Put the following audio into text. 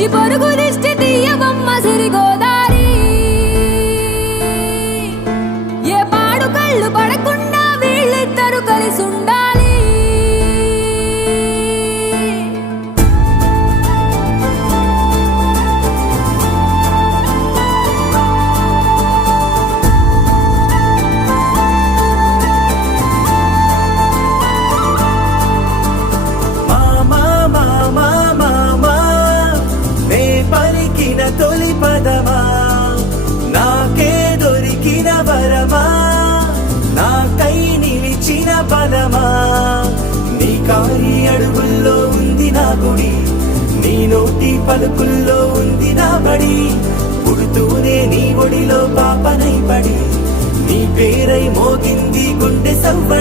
ఇచ్చి పొరుగు దిష్టి తీయవమ్మ సిరిగోదారి ఏ పాడు కళ్ళు పడకుండా వీళ్ళిద్దరు కలిసి ఉండాలి తొలి పదమా నాకే దొరికిన వరమా నాకై నిలిచిన బలమా నీ కాలి అడుగుల్లో ఉంది నా గుడి నీ నోటి పలుకుల్లో ఉంది నా బడి పుడుతూనే నీ ఒడిలో పాపనై పడి నీ పేరై మోగింది గుండె సవ్వడి